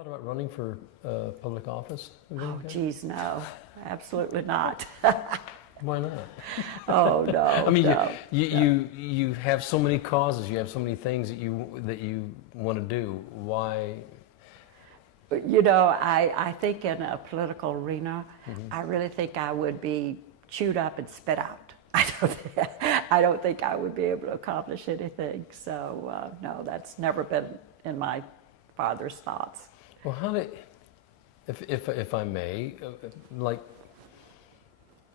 Thought about running for public office? Oh, geez, no, absolutely not. Why not? Oh, no. I mean, no, you have so many causes, you have so many things that you want to do. Why? You know, I think in a political arena, I really think I would be chewed up and spit out. I don't think I would be able to accomplish anything. So no, that's never been in my father's thoughts. Well, how did, if I may, like,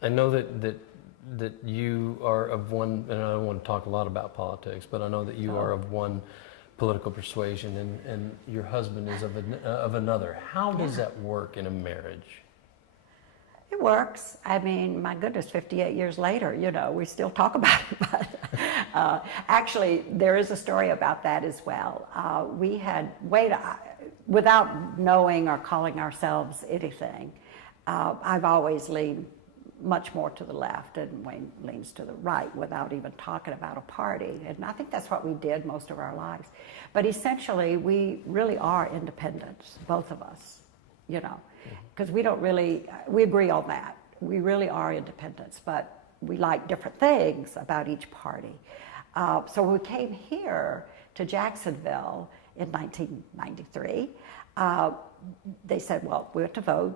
I know that you are of one, and I don't want to talk a lot about politics, but I know that you are of one political persuasion, and your husband is of another. How does that work in a marriage? It works. I mean, my goodness, 58 years later, you know, we still talk about it. But actually, there is a story about that as well. We had, without knowing or calling ourselves anything, I've always leaned much more to the left, and Wayne leans to the right without even talking about a party. And I think that's what we did most of our lives. But essentially, we really are independents, both of us, you know, because we don't really, we agree on that. We really are independents, but we like different things about each party. So when we came here to Jacksonville in 1993, they said, well, we have to vote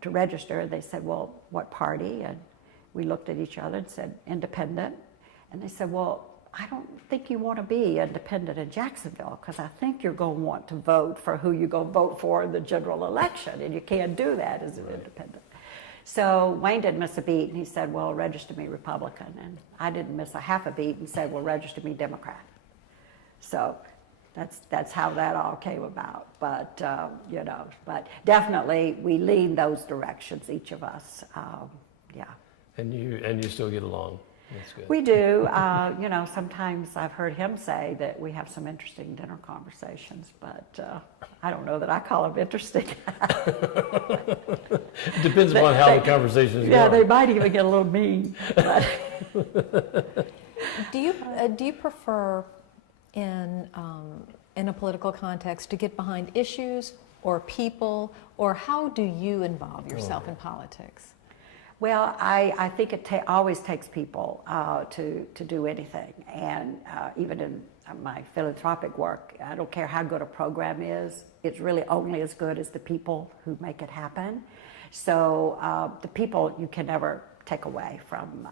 to register. They said, well, what party? And we looked at each other and said, independent. And they said, well, I don't think you want to be independent in Jacksonville, because I think you're going to want to vote for who you're going to vote for in the general election, and you can't do that as an independent. So Wayne didn't miss a beat, and he said, well, register me Republican. And I didn't miss a half a beat and said, well, register me Democrat. So that's how that all came about. But, you know, but definitely we lean those directions, each of us, yeah. And you still get along. That's good. We do. You know, sometimes I've heard him say that we have some interesting dinner conversations, but I don't know that I call them interesting. Depends upon how the conversation is going. Yeah, they might even get a little mean. Do you prefer in a political context to get behind issues or people, or how do you involve yourself in politics? Well, I think it always takes people to do anything, and even in my philanthropic work, I don't care how good a program is, it's really only as good as the people who make it happen. So the people you can never take away from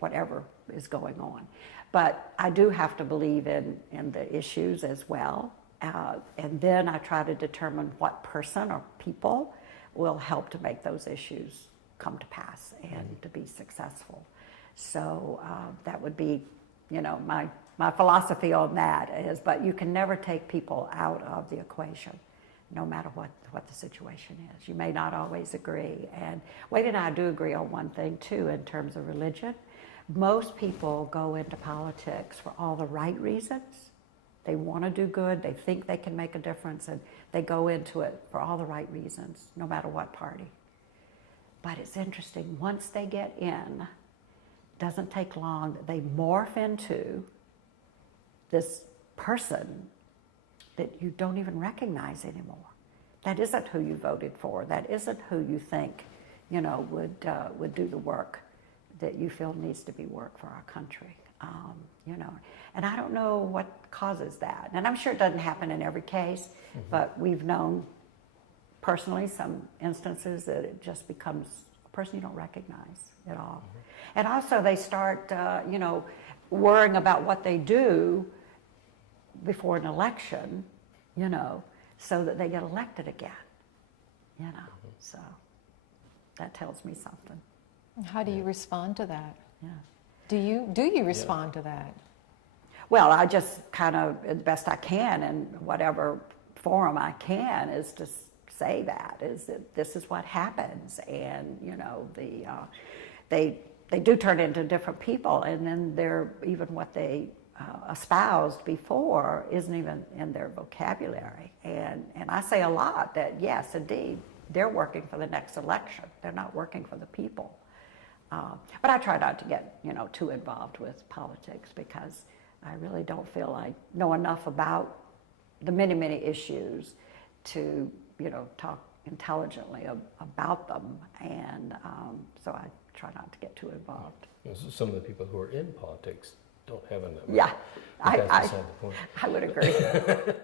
whatever is going on. But I do have to believe in the issues as well, and then I try to determine what person or people will help to make those issues come to pass and to be successful. So that would be, you know, my philosophy on that is, but you can never take people out of the equation, no matter what the situation is. You may not always agree. And Wade and I do agree on one thing too, in terms of religion. Most people go into politics for all the right reasons. They want to do good, they think they can make a difference, and they go into it for all the right reasons, no matter what party. But it's interesting, once they get in, doesn't take long, they morph into this person that you don't even recognize anymore. That isn't who you voted for. That isn't who you think, you know, would do the work that you feel needs to be work for our country. You know, and I don't know what causes that. And I'm sure it doesn't happen in every case, but we've known personally some instances that it just becomes a person you don't recognize at all. And also they start, you know, worrying about what they do before an election, you know, so that they get elected again, you know. So that tells me something. How do you respond to that? Yeah. Do you respond to that? Well, I just kind of, as best I can, in whatever forum I can, is to say that, is that this is what happens, and you know, they do turn into different people, and then they're, even what they espoused before isn't even in their vocabulary, and I say a lot that yes, indeed, they're working for the next election. They're not working for the people. But I try not to get, you know, too involved with politics, because I really don't feel I know enough about the many, many issues to talk intelligently about them, and so I try not to get too involved. Some of the people who are in politics don't have enough. Yeah, But that's beside the point. I would agree.